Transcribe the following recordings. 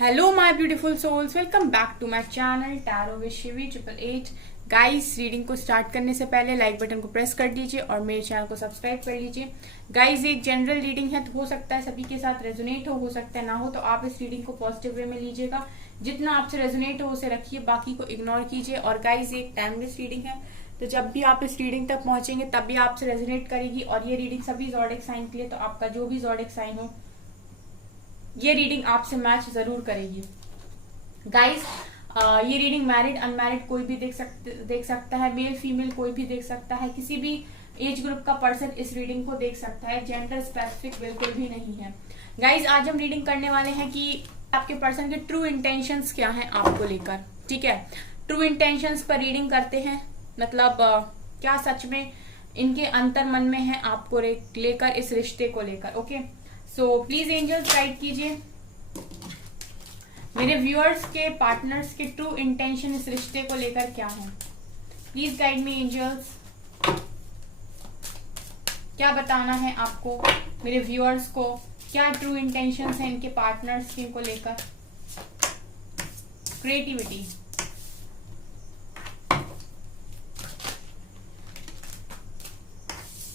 Hello my beautiful souls, welcome back to my channel tarot with Shivi 888। Guys, reading को start करने से पहले like button को press कर दीजिए और मेरे चैनल को सब्सक्राइब कर लीजिए। गाइस, एक जनरल रीडिंग है तो हो सकता है सभी के साथ रेजोनेट हो सकता है ना हो, तो आप इस रीडिंग को पॉजिटिव वे में लीजिएगा। जितना आपसे रेजोनेट हो उसे रखिए, बाकी को इग्नोर कीजिए। और गाइस, ये एक टाइमलेस रीडिंग है, तो जब भी आप इस रीडिंग तक पहुंचेंगे तब भी आपसे रेजोनेट करेगी। और ये रीडिंग सभी ज़ोडिएक साइन के लिए, तो आपका जो भी ज़ोडिएक साइन हो ये रीडिंग आपसे मैच जरूर करेगी। गाइस, ये रीडिंग मैरिड अनमैरिड कोई भी देख सकता है, मेल फीमेल कोई भी देख सकता है, किसी भी एज ग्रुप का पर्सन इस रीडिंग को देख सकता है, जेंडर स्पेसिफिक बिल्कुल भी नहीं है। गाइस, आज हम रीडिंग करने वाले हैं कि आपके पर्सन के ट्रू इंटेंशंस क्या हैं आपको लेकर। ठीक है, ट्रू इंटेंशंस पर रीडिंग करते हैं, मतलब क्या सच में इनके अंतर मन में है आपको लेकर, इस रिश्ते को लेकर। Okay, so please angels guide कीजिए मेरे व्यूअर्स के पार्टनर्स के ट्रू इंटेंशन इस रिश्ते को लेकर क्या है। प्लीज गाइड मी एंजल्स, क्या बताना है आपको मेरे व्यूअर्स को, क्या ट्रू इंटेंशंस हैं इनके पार्टनर्स के को लेकर। क्रिएटिविटी,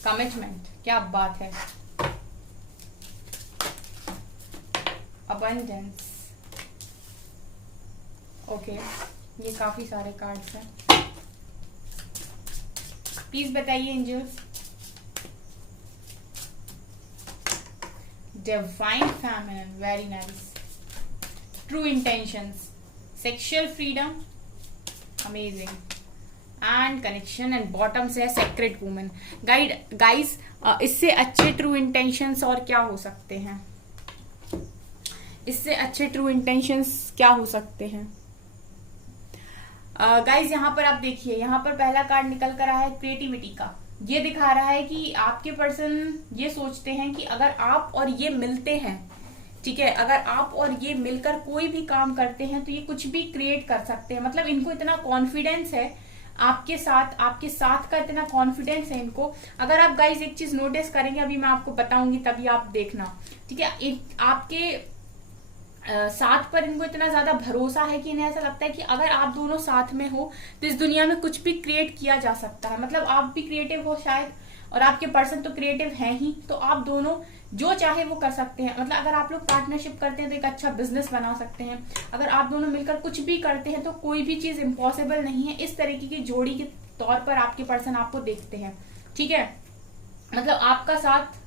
कमिटमेंट, क्या बात है, अबंडेंस। ओके, ये काफी सारे कार्ड्स हैं, प्लीज बताइए angels. Divine feminine, very nice. True intentions, sexual freedom, amazing, and connection, and bottom से है सेक्रेट वुमन। गाइस, इससे अच्छे ट्रू इंटेंशंस और क्या हो सकते हैं, इससे अच्छे ट्रू इंटेंशंस क्या हो सकते हैं। गाइज, यहाँ पर आप देखिए, यहाँ पर पहला कार्ड निकल कर आया है क्रिएटिविटी का। ये दिखा रहा है कि आपके पर्सन ये सोचते हैं कि अगर आप और ये मिलते हैं, ठीक है, अगर आप और ये मिलकर कोई भी काम करते हैं तो ये कुछ भी क्रिएट कर सकते हैं। मतलब इनको इतना कॉन्फिडेंस है आपके साथ का इतना कॉन्फिडेंस है इनको। अगर आप गाइज एक चीज नोटिस करेंगे, अभी मैं आपको बताऊंगी तभी आप देखना, ठीक है। आपके साथ पर इनको इतना ज्यादा भरोसा है कि इन्हें ऐसा लगता है कि अगर आप दोनों साथ में हो तो इस दुनिया में कुछ भी क्रिएट किया जा सकता है। मतलब आप भी क्रिएटिव हो शायद, और आपके पर्सन तो क्रिएटिव है ही, तो आप दोनों जो चाहे वो कर सकते हैं। मतलब अगर आप लोग पार्टनरशिप करते हैं तो एक अच्छा बिजनेस बना सकते हैं। अगर आप दोनों मिलकर कुछ भी करते हैं तो कोई भी चीज इम्पॉसिबल नहीं है। इस तरीके की जोड़ी के तौर पर आपके पर्सन आपको देखते हैं, ठीक है। मतलब आपका साथ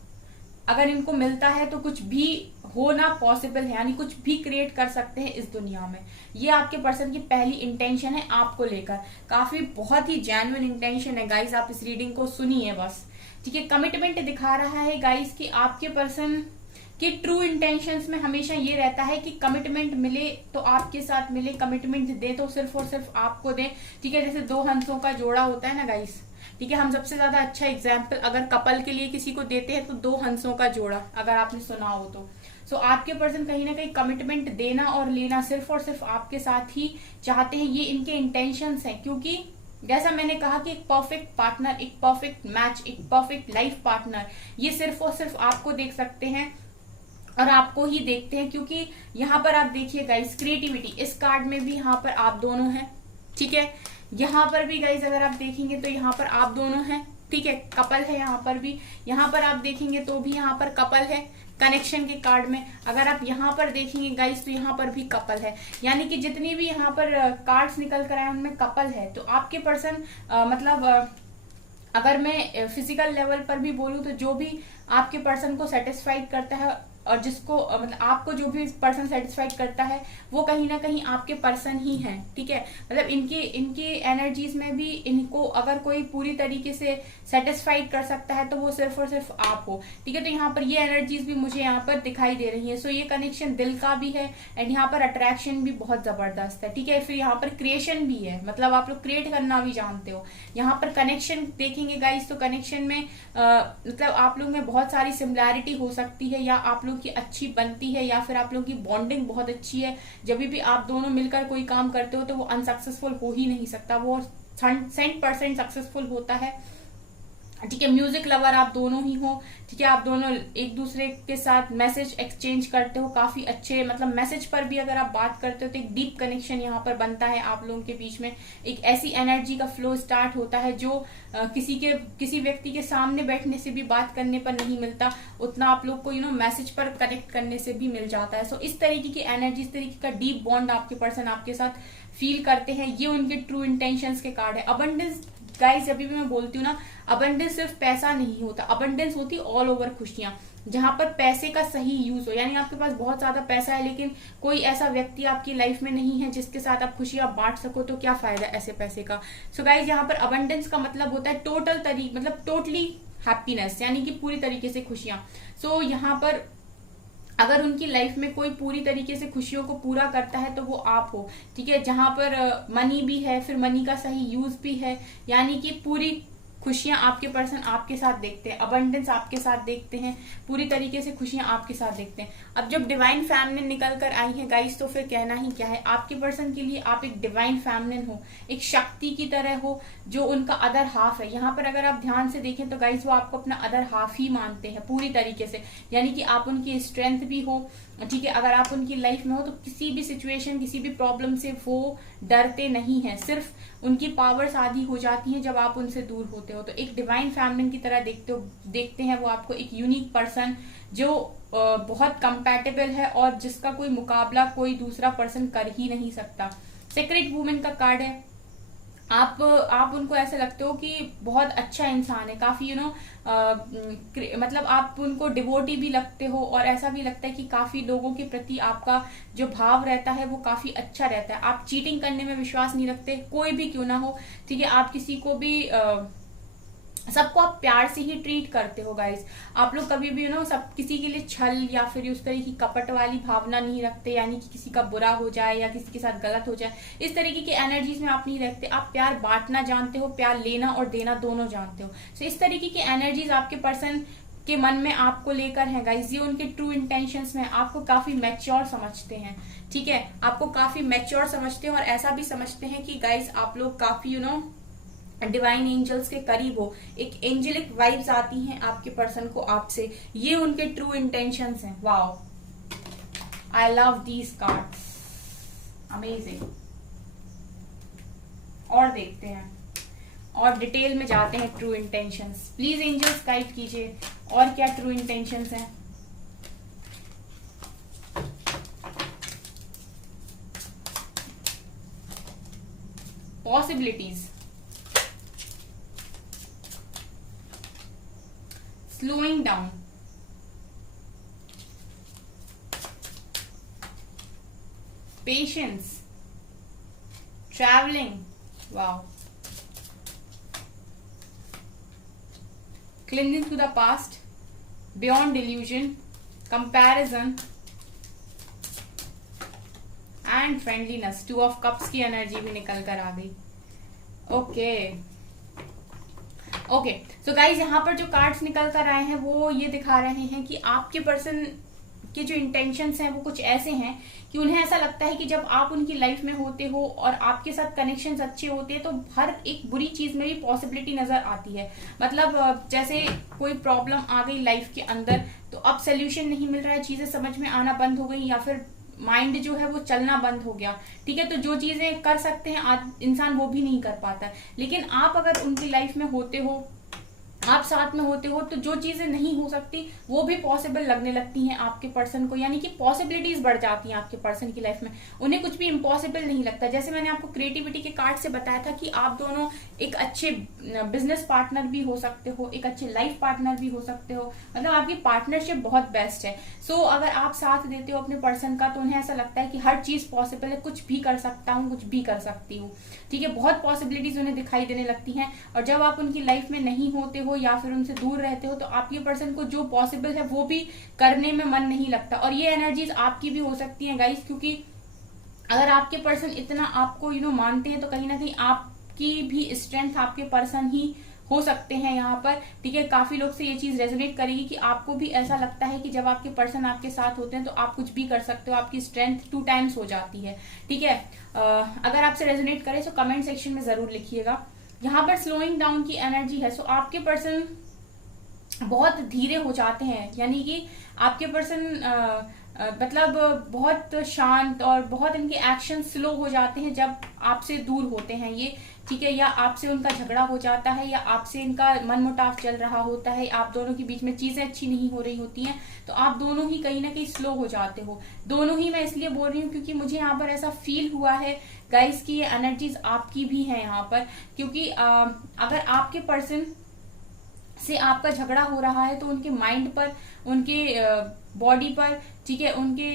अगर इनको मिलता है तो कुछ भी होना पॉसिबल है, यानी कुछ भी क्रिएट कर सकते हैं इस दुनिया में। ये आपके पर्सन की पहली इंटेंशन है आपको लेकर, काफी बहुत ही जेन्युइन इंटेंशन है गाइस। आप इस रीडिंग को सुनिए बस, ठीक है। कमिटमेंट दिखा रहा है गाइस कि आपके पर्सन के ट्रू इंटेंशंस में हमेशा ये रहता है कि कमिटमेंट मिले तो आपके साथ मिले, कमिटमेंट दे तो सिर्फ और सिर्फ आपको दे, ठीक है। जैसे दो हंसों का जोड़ा होता है ना गाइस, ठीक है। हम सबसे ज्यादा अच्छा एग्जाम्पल अगर कपल के लिए किसी को देते हैं तो दो हंसों का जोड़ा, अगर आपने सुना हो तो। सो आपके पर्सन कहीं ना कहीं कमिटमेंट देना और लेना सिर्फ और सिर्फ आपके साथ ही चाहते हैं। ये इनके इंटेंशंस हैं, क्योंकि जैसा मैंने कहा कि एक परफेक्ट पार्टनर, एक परफेक्ट मैच, एक परफेक्ट लाइफ पार्टनर ये सिर्फ और सिर्फ आपको देख सकते हैं और आपको ही देखते हैं। क्योंकि यहाँ पर आप देखिए गाइस, क्रिएटिविटी, इस कार्ड में भी यहाँ पर आप दोनों हैं, ठीक है। यहाँ पर भी गाइस अगर आप देखेंगे तो यहाँ पर आप दोनों हैं, ठीक है। कपल है यहाँ पर भी, यहाँ पर आप देखेंगे तो भी यहाँ पर कपल है। कनेक्शन के कार्ड में अगर आप यहाँ पर देखेंगे गाइस तो यहाँ पर भी कपल है, यानी कि जितनी भी यहाँ पर कार्ड्स निकल कर आए उनमें कपल है। तो आपके पर्सन मतलब अगर मैं फिजिकल लेवल पर भी बोलूँ तो जो भी आपके पर्सन को सेटिस्फाइड करता है और जिसको मतलब आपको जो भी पर्सन सेटिस्फाइड करता है वो कहीं ना कहीं आपके पर्सन ही हैं, ठीक है। मतलब इनकी एनर्जीज में भी इनको अगर कोई पूरी तरीके से सेटिस्फाइड कर सकता है तो वो सिर्फ और सिर्फ आप हो, ठीक है। तो यहाँ पर ये एनर्जीज भी मुझे यहाँ पर दिखाई दे रही है। सो ये कनेक्शन दिल का भी है एंड यहाँ पर अट्रैक्शन भी बहुत जबरदस्त है, ठीक है। फिर यहाँ पर क्रिएशन भी है, मतलब आप लोग क्रिएट करना भी जानते हो। यहाँ पर कनेक्शन देखेंगे गाइस तो कनेक्शन में मतलब आप लोग में बहुत सारी सिमिलैरिटी हो सकती है, या आप लोग की अच्छी बनती है, या फिर आप लोगों की बॉन्डिंग बहुत अच्छी है। जब भी आप दोनों मिलकर कोई काम करते हो तो वो अनसक्सेसफुल हो ही नहीं सकता, वो 100% सक्सेसफुल होता है। ठीक है। म्यूजिक लवर आप दोनों ही हो, ठीक है, आप दोनों एक दूसरे के साथ मैसेज एक्सचेंज करते हो, काफी अच्छे, मतलब मैसेज पर भी अगर आप बात करते हो तो एक डीप कनेक्शन यहाँ पर बनता है आप लोगों के बीच में। एक ऐसी एनर्जी का फ्लो स्टार्ट होता है जो किसी व्यक्ति के सामने बैठने से भी बात करने पर नहीं मिलता, उतना आप लोग को मैसेज पर कनेक्ट करने से भी मिल जाता है। सो इस तरीके की एनर्जी, इस तरीके का डीप बॉन्ड आपके पर्सन आपके साथ फील करते हैं। ये उनके ट्रू इंटेंशंस के कार्ड है। अबंडेंस गाइस, अभी भी मैं बोलती हूँ ना, अबंडेंस सिर्फ पैसा नहीं होता, अबंडेंस होती ऑल ओवर खुशियां, जहां पर पैसे का सही यूज हो। यानी आपके पास बहुत ज्यादा पैसा है लेकिन कोई ऐसा व्यक्ति आपकी लाइफ में नहीं है जिसके साथ आप खुशियां बांट सको, तो क्या फायदा ऐसे पैसे का। सो गाइस, यहाँ पर अबंडेंस का मतलब होता है मतलब टोटली हैप्पीनेस, यानी कि पूरी तरीके से खुशियां। सो यहाँ पर अगर उनकी लाइफ में कोई पूरी तरीके से खुशियों को पूरा करता है तो वो आप हो, ठीक है। जहां पर मनी भी है, फिर मनी का सही यूज भी है, यानी कि पूरी खुशियां आपके पर्सन आपके साथ देखते हैं, अबंडेंस आपके साथ देखते हैं, पूरी तरीके से खुशियां आपके साथ देखते हैं। अब जब डिवाइन फेमिनिन निकल कर आई है गाइस, तो फिर कहना ही क्या है, आपके पर्सन के लिए आप एक डिवाइन फेमिनिन हो, एक शक्ति की तरह हो, जो उनका अदर हाफ है। यहाँ पर अगर आप ध्यान से देखें तो गाइस वो आपको अपना अदर हाफ ही मानते हैं पूरी तरीके से, यानी कि आप उनकी स्ट्रेंथ भी हो, ठीक है। अगर आप उनकी लाइफ में हो तो किसी भी सिचुएशन, किसी भी प्रॉब्लम से वो डरते नहीं है, सिर्फ उनकी पावर्स आधी हो जाती हैं जब आप उनसे दूर होते हो। तो एक डिवाइन फेमिनिन की तरह देखते हैं वो आपको, एक यूनिक पर्सन जो बहुत कंपैटिबल है और जिसका कोई मुकाबला कोई दूसरा पर्सन कर ही नहीं सकता। सीक्रेट वुमेन का कार्ड है। आप उनको ऐसे लगते हो कि बहुत अच्छा इंसान है, काफी मतलब आप उनको डिवोटी भी लगते हो, और ऐसा भी लगता है कि काफी लोगों के प्रति आपका जो भाव रहता है वो काफी अच्छा रहता है। आप चीटिंग करने में विश्वास नहीं रखते, कोई भी क्यों ना हो, ठीक है। आप किसी को भी सबको आप प्यार से ही ट्रीट करते हो गाइस। आप लोग कभी भी सब किसी के लिए छल या फिर उस तरह की कपट वाली भावना नहीं रखते, यानी कि किसी का बुरा हो जाए या किसी के साथ गलत हो जाए, इस तरीके की एनर्जीज में आप नहीं रखते। आप प्यार बांटना जानते हो, प्यार लेना और देना दोनों जानते हो। सो इस तरीके की एनर्जीज आपके पर्सन के मन में आपको लेकर है गाइस। ये उनके ट्रू इंटेंशंस में आपको काफी मैच्योर समझते हैं, ठीक है। आपको काफी मैच्योर समझते हैं और ऐसा भी समझते हैं कि गाइस आप लोग काफी डिवाइन एंजल्स के करीब हो, एक एंजेलिक वाइब्स आती हैं आपके पर्सन को आपसे। ये उनके ट्रू इंटेंशंस हैं। Wow, I love these cards, amazing. और देखते हैं और डिटेल में जाते हैं true intentions. Please angels guide कीजिए और क्या ट्रू इंटेंशंस हैं। Possibilities, slowing down, patience, traveling, wow, clinging to the past, beyond delusion, comparison and friendliness। 2 of cups की एनर्जी भी निकल कर आ गई। ओके सो गाइज, यहाँ पर जो कार्ड्स निकल कर आए हैं वो ये दिखा रहे हैं कि आपके पर्सन के जो इंटेंशंस हैं वो कुछ ऐसे हैं कि उन्हें ऐसा लगता है कि जब आप उनकी लाइफ में होते हो और आपके साथ कनेक्शंस अच्छे होते हैं तो हर एक बुरी चीज में भी पॉसिबिलिटी नजर आती है। मतलब जैसे कोई प्रॉब्लम आ गई लाइफ के अंदर तो अब सोल्यूशन नहीं मिल रहा है, चीजें समझ में आना बंद हो गई या फिर माइंड जो है वो चलना बंद हो गया, ठीक है। तो जो चीजें कर सकते हैं इंसान वो भी नहीं कर पाता। लेकिन आप अगर उनकी लाइफ में होते हो, आप साथ में होते हो, तो जो चीजें नहीं हो सकती वो भी पॉसिबल लगने लगती हैं आपके पर्सन को, यानी कि पॉसिबिलिटीज बढ़ जाती हैं आपके पर्सन की लाइफ में। उन्हें कुछ भी इम्पॉसिबल नहीं लगता। जैसे मैंने आपको क्रिएटिविटी के कार्ड से बताया था कि आप दोनों एक अच्छे बिजनेस पार्टनर भी हो सकते हो, एक अच्छे लाइफ पार्टनर भी हो सकते हो, मतलब आपकी पार्टनरशिप बहुत बेस्ट है। सो अगर आप साथ देते हो अपने पर्सन का तो उन्हें ऐसा लगता है कि हर चीज पॉसिबल है, कुछ भी कर सकता हूँ, कुछ भी कर सकती हूँ, ठीक है। बहुत पॉसिबिलिटीज उन्हें दिखाई देने लगती हैं। और जब आप उनकी लाइफ में नहीं होते हो या फिर उनसे दूर रहते हो तो आपके पर्सन को जो पॉसिबल है वो भी करने में मन नहीं लगता। और ये एनर्जीज आपकी भी हो सकती हैं गाइस, क्योंकि अगर आपके पर्सन इतना आपको मानते हैं तो कहीं ना कहीं आपकी भी स्ट्रेंथ आपके पर्सन ही हो सकते हैं यहाँ पर, ठीक है। काफी लोग से ये चीज रेजोनेट करेगी कि आपको भी ऐसा लगता है कि जब आपके पर्सन आपके साथ होते हैं तो आप कुछ भी कर सकते हो, आपकी स्ट्रेंथ 2 टाइम्स हो जाती है, ठीक है। अगर आपसे रेजोनेट करे तो कमेंट सेक्शन में जरूर लिखिएगा। यहाँ पर स्लोइंग डाउन की एनर्जी है। सो आपके पर्सन बहुत धीरे हो जाते हैं, यानी कि आपके पर्सन मतलब बहुत शांत और बहुत इनके एक्शन स्लो हो जाते हैं जब आपसे दूर होते हैं ये, ठीक है, या आपसे उनका झगड़ा हो जाता है, या आपसे इनका मनमुटाव चल रहा होता है, आप दोनों के बीच में चीजें अच्छी नहीं हो रही होती हैं, तो आप दोनों ही कहीं ना कहीं स्लो हो जाते हो। दोनों ही मैं इसलिए बोल रही हूँ क्योंकि मुझे यहाँ पर ऐसा फील हुआ है गाइस की ये एनर्जीज आपकी भी है यहाँ पर, क्योंकि अगर आपके पर्सन से आपका झगड़ा हो रहा है तो उनके माइंड पर, उनके बॉडी पर, ठीक है, उनके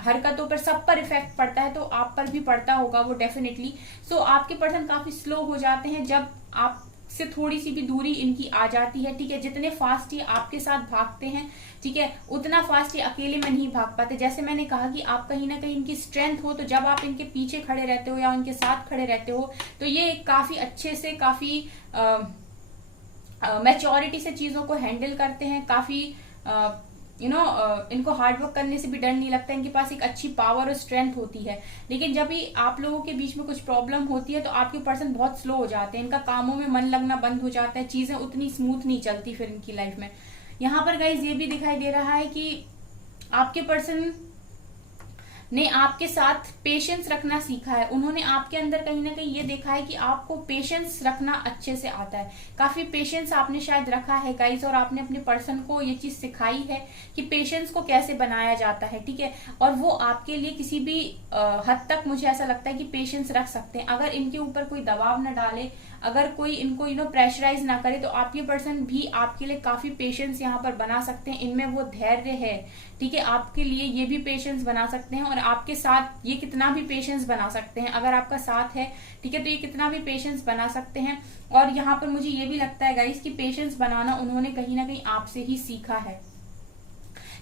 हरकतों पर, सब पर इफेक्ट पड़ता है, तो आप पर भी पड़ता होगा वो डेफिनेटली। सो आपके पर्सन काफी स्लो हो जाते हैं जब आप से थोड़ी सी भी दूरी इनकी आ जाती है, ठीक है। जितने फास्ट ये आपके साथ भागते हैं, ठीक है, उतना फास्ट ये अकेले में नहीं भाग पाते। जैसे मैंने कहा कि आप कहीं ना कहीं इनकी स्ट्रेंथ हो, तो जब आप इनके पीछे खड़े रहते हो या उनके साथ खड़े रहते हो तो ये काफी अच्छे से, काफी मैच्योरिटी से चीजों को हैंडल करते हैं, काफी इनको हार्डवर्क करने से भी डर नहीं लगता, इनके पास एक अच्छी पावर और स्ट्रेंथ होती है। लेकिन जब भी आप लोगों के बीच में कुछ प्रॉब्लम होती है तो आपके पर्सन बहुत स्लो हो जाते हैं, इनका कामों में मन लगना बंद हो जाता है, चीजें उतनी स्मूथ नहीं चलती फिर इनकी लाइफ में। यहाँ पर गाइज ये भी दिखाई दे रहा है कि आपके पर्सन ने आपके साथ पेशेंस रखना सीखा है। उन्होंने आपके अंदर कहीं ना कहीं ये देखा है कि आपको पेशेंस रखना अच्छे से आता है, काफी पेशेंस आपने शायद रखा है गाइस, और आपने अपने पर्सन को ये चीज सिखाई है कि पेशेंस को कैसे बनाया जाता है, ठीक है। और वो आपके लिए किसी भी हद तक मुझे ऐसा लगता है कि पेशेंस रख सकते हैं। अगर इनके ऊपर कोई दबाव न डाले, अगर कोई इनको प्रेशराइज ना करे, तो आपके पर्सन भी आपके लिए काफी पेशेंस यहाँ पर बना सकते हैं। इनमें वो धैर्य है, ठीक है, आपके लिए ये भी पेशेंस बना सकते हैं, और आपके साथ ये कितना भी पेशेंस बना सकते हैं। अगर आपका साथ है, ठीक है, तो ये कितना भी पेशेंस बना सकते हैं। और यहाँ पर मुझे ये भी लगता है गाइस कि पेशेंस बनाना उन्होंने कहीं ना कहीं आपसे ही सीखा है।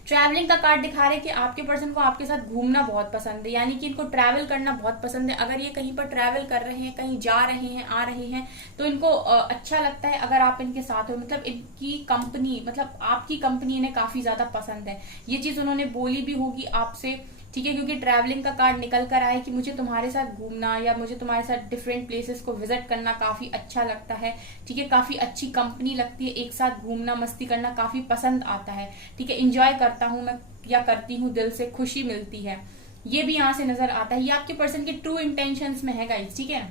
ट्रैवलिंग का कार्ड दिखा रहे हैं कि आपके पर्सन को आपके साथ घूमना बहुत पसंद है, यानी कि इनको ट्रैवल करना बहुत पसंद है। अगर ये कहीं पर ट्रैवल कर रहे हैं, कहीं जा रहे हैं, आ रहे हैं, तो इनको अच्छा लगता है अगर आप इनके साथ हो, मतलब इनकी कंपनी, मतलब आपकी कंपनी इन्हें काफी ज्यादा पसंद है। ये चीज उन्होंने बोली भी होगी आपसे, ठीक है, क्योंकि ट्रैवलिंग का कार्ड निकल कर आया कि मुझे तुम्हारे साथ घूमना या मुझे तुम्हारे साथ डिफरेंट प्लेसेस को विजिट करना काफी अच्छा लगता है, ठीक है, काफी अच्छी कंपनी लगती है, एक साथ घूमना मस्ती करना काफी पसंद आता है, ठीक है, एंजॉय करता हूं मैं या करती हूँ, दिल से खुशी मिलती है, ये भी यहाँ से नजर आता है। ये आपके पर्सन के ट्रू इंटेंशंस में है गाइस, ठीक है।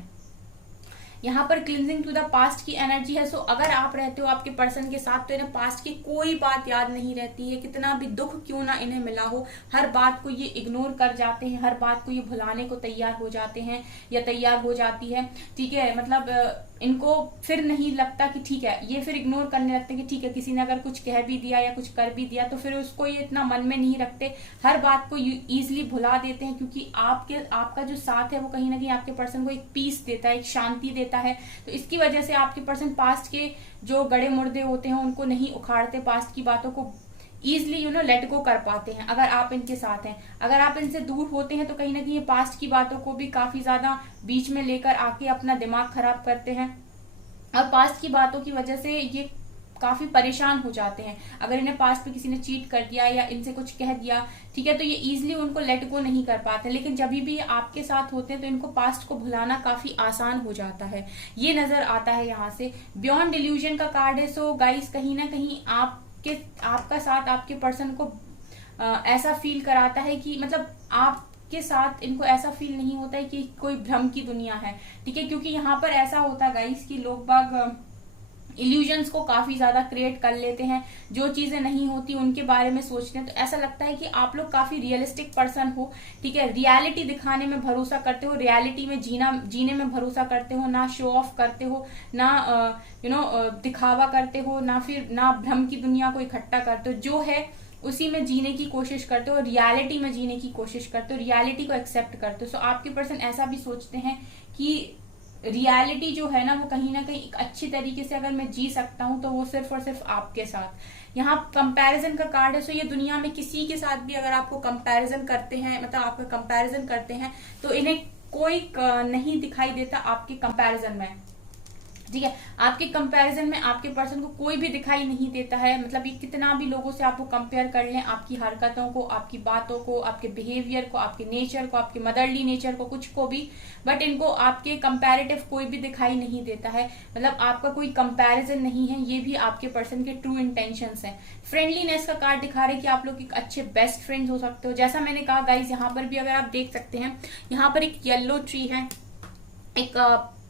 यहाँ पर क्लिनजिंग टू द पास्ट की एनर्जी है। सो अगर आप रहते हो आपके पर्सन के साथ, तो इन्हें पास्ट की कोई बात याद नहीं रहती है, कितना भी दुख क्यों ना इन्हें मिला हो, हर बात को ये इग्नोर कर जाते हैं, हर बात को ये भुलाने को तैयार हो जाते हैं या तैयार हो जाती है, ठीक है। मतलब इनको फिर नहीं लगता कि ठीक है, ये फिर इग्नोर करने लगते हैं कि ठीक है, किसी ने अगर कुछ कह भी दिया या कुछ कर भी दिया तो फिर उसको ये इतना मन में नहीं रखते, हर बात को इजिली भुला देते हैं, क्योंकि आपका जो साथ है वो कहीं ना कहीं आपके पर्सन को एक पीस देता है, एक शांति देता है। तो इसकी वजह से आपके पर्सन पास्ट के जो गड़े मुर्दे होते हैं उनको नहीं उखाड़ते, पास्ट की बातों को इजिली लेट गो कर पाते हैं अगर आप इनके साथ हैं। अगर आप इनसे दूर होते हैं तो कहीं ना कहीं ये पास्ट की बातों को भी काफी ज्यादा बीच में लेकर आके अपना दिमाग खराब करते हैं, और पास्ट की बातों की वजह से ये काफी परेशान हो जाते हैं। अगर इन्हें पास्ट में किसी ने चीट कर दिया या इनसे कुछ कह दिया, ठीक है, तो ये इजिली उनको लेट गो नहीं कर पाते। लेकिन जब भी आपके साथ होते हैं तो इनको पास्ट को भुलाना काफी आसान हो जाता है, ये नजर आता है यहाँ से। बियॉन्ड डिल्यूजन का कार्ड है। सो गाइस, कहीं ना कहीं आपका साथ आपके पर्सन को ऐसा फील कराता है कि मतलब आपके साथ इनको ऐसा फील नहीं होता है कि कोई भ्रम की दुनिया है, ठीक है, क्योंकि यहाँ पर ऐसा होता है गाइस कि लोग बाग इल्यूजन्स को काफी ज्यादा क्रिएट कर लेते हैं, जो चीजें नहीं होती उनके बारे में सोचते हैं। तो ऐसा लगता है कि आप लोग काफी रियलिस्टिक पर्सन हो, ठीक है, रियलिटी दिखाने में भरोसा करते हो, रियलिटी में जीने में भरोसा करते हो, ना शो ऑफ करते हो, ना दिखावा करते हो, ना भ्रम की दुनिया को इकट्ठा करते हो, जो है उसी में जीने की कोशिश करते हो, रियलिटी में जीने की कोशिश करते हो, रियलिटी को एक्सेप्ट करते हो। सो आपके पर्सन ऐसा भी सोचते हैं कि रियलिटी जो है ना वो कहीं ना कहीं एक अच्छी तरीके से अगर मैं जी सकता हूँ तो वो सिर्फ और सिर्फ आपके साथ। यहाँ कंपैरिजन का कार्ड है। सो ये दुनिया में किसी के साथ भी अगर आपको कंपैरिजन करते हैं, मतलब आपका कंपैरिजन करते हैं, तो इन्हें कोई नहीं दिखाई देता आपके कंपैरिजन में, ठीक है। आपके कंपैरिजन में आपके पर्सन को कोई भी दिखाई नहीं देता है, मतलब ये कितना भी लोगों से आपको कंपेयर कर लें, आपकी हरकतों को, आपकी बातों को, आपके बिहेवियर को, आपके नेचर को, आपके मदरली नेचर को, कुछ को भी, बट इनको आपके कंपैरेटिव कोई भी दिखाई नहीं देता है, मतलब आपका कोई कंपैरिजन नहीं है। ये भी आपके पर्सन के ट्रू इंटेंशंस हैं। फ्रेंडलीनेस का कार्ड दिखा रहे हैं कि आप लोग एक अच्छे बेस्ट फ्रेंड्स हो सकते हो। जैसा मैंने कहा गाइज, यहाँ पर भी अगर आप देख सकते हैं, यहाँ पर एक येलो ट्री है, एक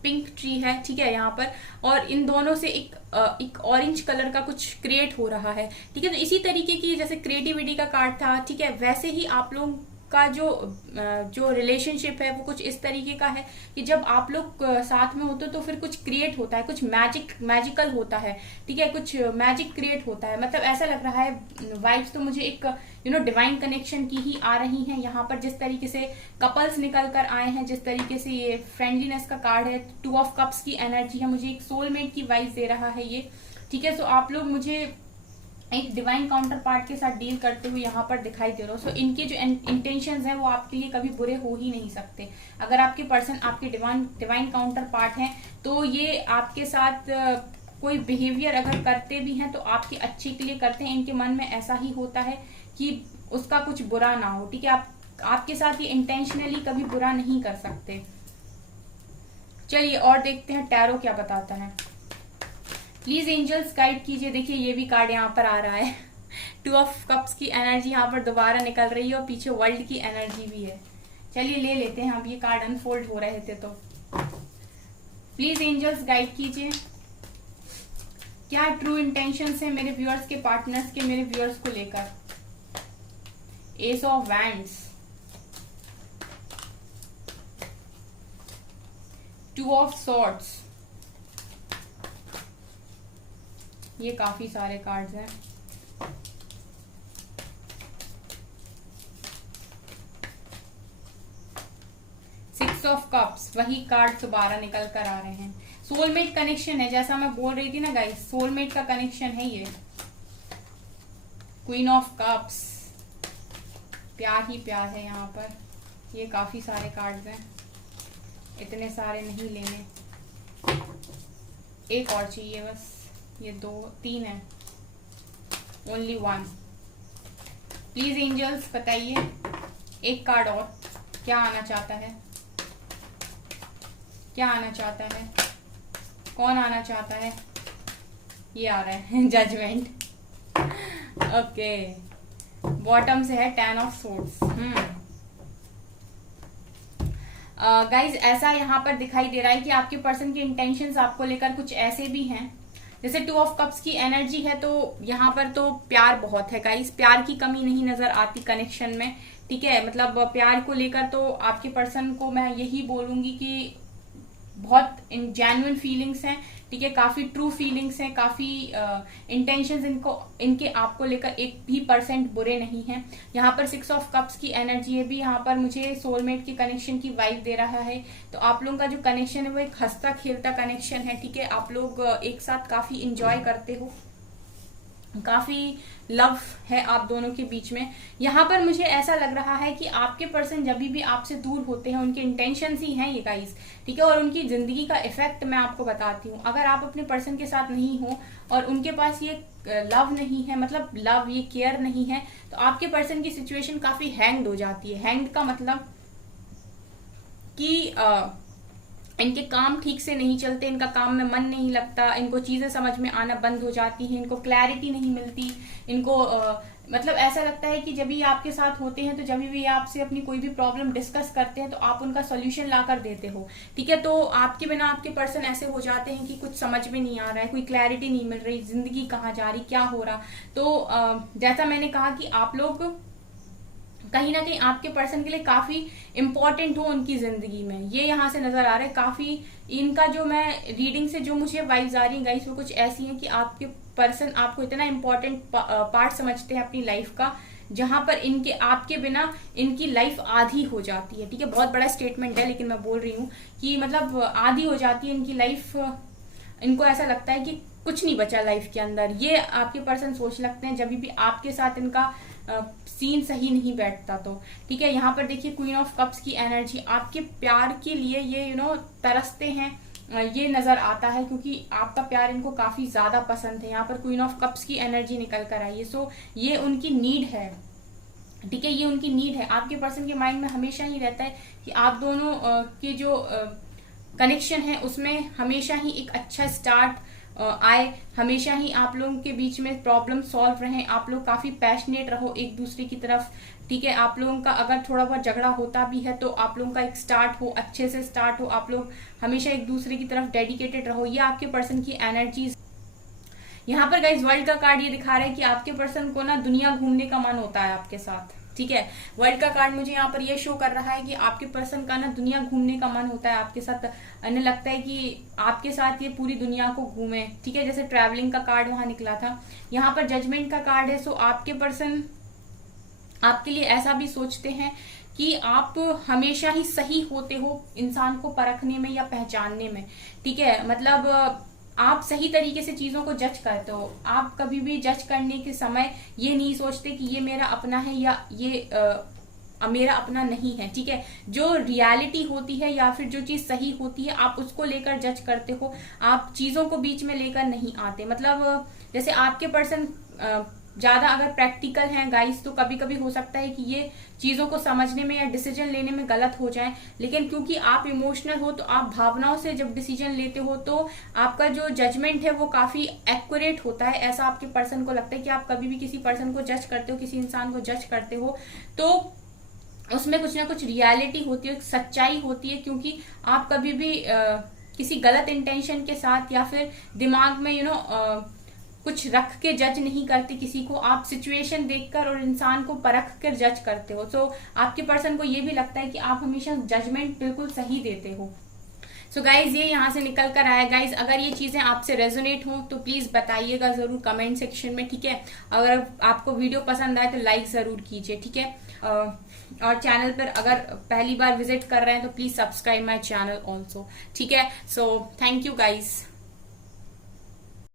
पिंक ट्री है, ठीक है यहाँ पर, और इन दोनों से एक ऑरेंज कलर का कुछ क्रिएट हो रहा है, ठीक है। तो इसी तरीके की जैसे क्रिएटिविटी का कार्ड था, ठीक है, वैसे ही आप लोग का जो रिलेशनशिप है वो कुछ इस तरीके का है कि जब आप लोग साथ में होते तो फिर कुछ क्रिएट होता है, कुछ मैजिकल होता है, ठीक है, कुछ मैजिक क्रिएट होता है। मतलब ऐसा लग रहा है, वाइब्स तो मुझे एक डिवाइन कनेक्शन की ही आ रही हैं यहाँ पर। जिस तरीके से कपल्स निकल कर आए हैं, जिस तरीके से ये फ्रेंडलीनेस का कार्ड है, 2 ऑफ कप्स की एनर्जी है, मुझे एक सोलमेट की वाइब्स दे रहा है ये, ठीक है। सो आप लोग मुझे एक डिवाइन काउंटर पार्ट के साथ डील करते हुए यहाँ पर दिखाई दे रहे हो। सो इनके जो इंटेंशंस हैं वो आपके लिए कभी बुरे हो ही नहीं सकते। अगर आपके पर्सन आपके डिवाइन काउंटर पार्ट हैं तो ये आपके साथ कोई बिहेवियर अगर करते भी हैं तो आपके अच्छे के लिए करते हैं। इनके मन में ऐसा ही होता है कि उसका कुछ बुरा ना हो, ठीक है। आपके साथ ये इंटेंशनली कभी बुरा नहीं कर सकते। चलिए और देखते हैं टैरो क्या बताता है। प्लीज एंजल्स गाइड कीजिए। देखिए ये भी कार्ड यहाँ पर आ रहा है, 2 ऑफ कप्स की एनर्जी यहाँ पर दोबारा निकल रही है और पीछे वर्ल्ड की एनर्जी भी है। चलिए ले लेते हैं, अब ये कार्ड अनफोल्ड हो रहे थे तो। प्लीज एंजल्स गाइड कीजिए, क्या ट्रू इंटेंशंस है मेरे व्यूअर्स के, पार्टनर्स के, मेरे व्यूअर्स को लेकर। S of wands, 2 of swords, ये काफी सारे कार्ड्स हैं। सिक्स ऑफ कप्स, वही कार्ड दोबारा निकल कर आ रहे हैं। सोलमेट कनेक्शन है, जैसा मैं बोल रही थी ना गाइस, सोलमेट का कनेक्शन है ये। क्वीन ऑफ कप्स, प्यार ही प्यार है यहाँ पर। ये काफी सारे कार्ड्स हैं, इतने सारे नहीं लेने, एक और चाहिए बस। ये 2 3 है, ओनली 1। प्लीज एंजल्स बताइए एक कार्ड और, क्या आना चाहता है, क्या आना चाहता है, कौन आना चाहता है। ये आ रहा है जजमेंट, ओके। बॉटम से है 10 ऑफ सोर्ड्स। गाइज ऐसा यहाँ पर दिखाई दे रहा है कि आपके पर्सन के इंटेंशंस आपको लेकर कुछ ऐसे भी हैं। जैसे 2 ऑफ कप्स की एनर्जी है तो यहाँ पर तो प्यार बहुत है गाइस, प्यार की कमी नहीं नजर आती कनेक्शन में, ठीक है। मतलब प्यार को लेकर तो आपके पर्सन को मैं यही बोलूंगी कि बहुत जेन्युइन फीलिंग्स हैं, ठीक है, काफी ट्रू फीलिंग्स हैं, काफी इंटेंशंस इनके आपको लेकर 1% बुरे नहीं हैं। यहाँ पर 6 ऑफ कप्स की एनर्जी है भी, यहाँ पर मुझे सोलमेट के कनेक्शन की वाइब दे रहा है। तो आप लोगों का जो कनेक्शन है वो एक हंसता खेलता कनेक्शन है, ठीक है। आप लोग एक साथ काफी इंजॉय करते हो, काफी लव है आप दोनों के बीच में। यहाँ पर मुझे ऐसा लग रहा है कि आपके पर्सन जब भी आपसे दूर होते हैं उनके इंटेंशंस ही हैं ये गाइस, ठीक है। और उनकी जिंदगी का इफेक्ट मैं आपको बताती हूँ। अगर आप अपने पर्सन के साथ नहीं हो और उनके पास ये लव नहीं है, मतलब लव ये केयर नहीं है, तो आपके पर्सन की सिचुएशन काफी हैंग्ड हो जाती है। हैंग्ड का मतलब कि इनके काम ठीक से नहीं चलते, इनका काम में मन नहीं लगता, इनको चीजें समझ में आना बंद हो जाती हैं, इनको क्लैरिटी नहीं मिलती, इनको मतलब ऐसा लगता है कि जब भी आपके साथ होते हैं तो जब भी आपसे अपनी कोई भी प्रॉब्लम डिस्कस करते हैं तो आप उनका सोल्यूशन ला कर देते हो, ठीक है। तो आपके बिना आपके पर्सन ऐसे हो जाते हैं कि कुछ समझ में नहीं आ रहा है, कोई क्लैरिटी नहीं मिल रही, जिंदगी कहाँ जा रही, क्या हो रहा। तो जैसा मैंने कहा कि आप लोग कहीं ना कहीं आपके पर्सन के लिए काफी इंपॉर्टेंट हो उनकी जिंदगी में, ये यहाँ से नजर आ रहा है। काफी इनका जो मैं रीडिंग से जो मुझे वाइब्स आ रही है गाइस वो कुछ ऐसी हैं कि आपके पर्सन आपको इतना इंपॉर्टेंट पार्ट समझते हैं अपनी लाइफ का, जहां पर इनके आपके बिना इनकी लाइफ आधी हो जाती है, ठीक है। बहुत बड़ा स्टेटमेंट है लेकिन मैं बोल रही हूँ कि मतलब आधी हो जाती है इनकी लाइफ। इनको ऐसा लगता है कि कुछ नहीं बचा लाइफ के अंदर, ये आपके पर्सन सोच लगते हैं जब भी आपके साथ इनका सीन सही नहीं बैठता तो, ठीक है। यहाँ पर देखिए क्वीन ऑफ कप्स की एनर्जी, आपके प्यार के लिए ये तरसते हैं, ये नजर आता है, क्योंकि आपका प्यार इनको काफी ज्यादा पसंद है। यहाँ पर क्वीन ऑफ कप्स की एनर्जी निकल कर आई है। सो ये उनकी नीड है, ठीक है, ये उनकी नीड है। आपके पर्सन के माइंड में हमेशा ही रहता है कि आप दोनों के जो कनेक्शन है उसमें हमेशा ही एक अच्छा स्टार्ट आए, हमेशा ही आप लोगों के बीच में प्रॉब्लम सॉल्व रहे, आप लोग काफी पैशनेट रहो एक दूसरे की तरफ, ठीक है। आप लोगों का अगर थोड़ा बहुत झगड़ा होता भी है तो आप लोगों का एक स्टार्ट हो, अच्छे से स्टार्ट हो, आप लोग हमेशा एक दूसरे की तरफ डेडिकेटेड रहो। ये आपके पर्सन की एनर्जीज। यहाँ पर गाइस वर्ल्ड का कार्ड ये दिखा रहा है कि आपके पर्सन को ना दुनिया घूमने का मन होता है आपके साथ, ठीक है। वर्ल्ड का कार्ड मुझे यहाँ पर ये शो कर रहा है कि आपके पर्सन का ना दुनिया घूमने का मन होता है आपके साथ। उन्हें लगता है कि आपके साथ ये पूरी दुनिया को घूमे, ठीक है, जैसे ट्रैवलिंग का कार्ड वहां निकला था। यहाँ पर जजमेंट का कार्ड है। सो आपके पर्सन आपके लिए ऐसा भी सोचते हैं कि आप हमेशा ही सही होते हो इंसान को परखने में या पहचानने में, ठीक है। मतलब आप सही तरीके से चीजों को जज करते हो। आप कभी भी जज करने के समय ये नहीं सोचते कि ये मेरा अपना है या ये मेरा अपना नहीं है, ठीक है। जो रियलिटी होती है या फिर जो चीज सही होती है आप उसको लेकर जज करते हो, आप चीजों को बीच में लेकर नहीं आते। मतलब जैसे आपके पर्सन ज्यादा अगर प्रैक्टिकल हैं गाइस, तो कभी कभी हो सकता है कि ये चीजों को समझने में या डिसीजन लेने में गलत हो जाए, लेकिन क्योंकि आप इमोशनल हो तो आप भावनाओं से जब डिसीजन लेते हो तो आपका जो जजमेंट है वो काफी एक्यूरेट होता है। ऐसा आपके पर्सन को लगता है कि आप कभी भी किसी पर्सन को जज करते हो, किसी इंसान को जज करते हो तो उसमें कुछ ना कुछ रियलिटी होती है, सच्चाई होती है, क्योंकि आप कभी भी किसी गलत इंटेंशन के साथ या फिर दिमाग में कुछ रख के जज नहीं करते किसी को। आप सिचुएशन देखकर और इंसान को परख कर जज करते हो। तो आपके पर्सन को ये भी लगता है कि आप हमेशा जजमेंट बिल्कुल सही देते हो। सो गाइज ये यहाँ से निकल कर आया। गाइज अगर ये चीजें आपसे रेजोनेट हो तो प्लीज बताइएगा जरूर कमेंट सेक्शन में, ठीक है। अगर आपको वीडियो पसंद आए तो लाइक जरूर कीजिए, ठीक है। और चैनल पर अगर पहली बार विजिट कर रहे हैं तो please subscribe my channel also, ठीक है। So thank you guys.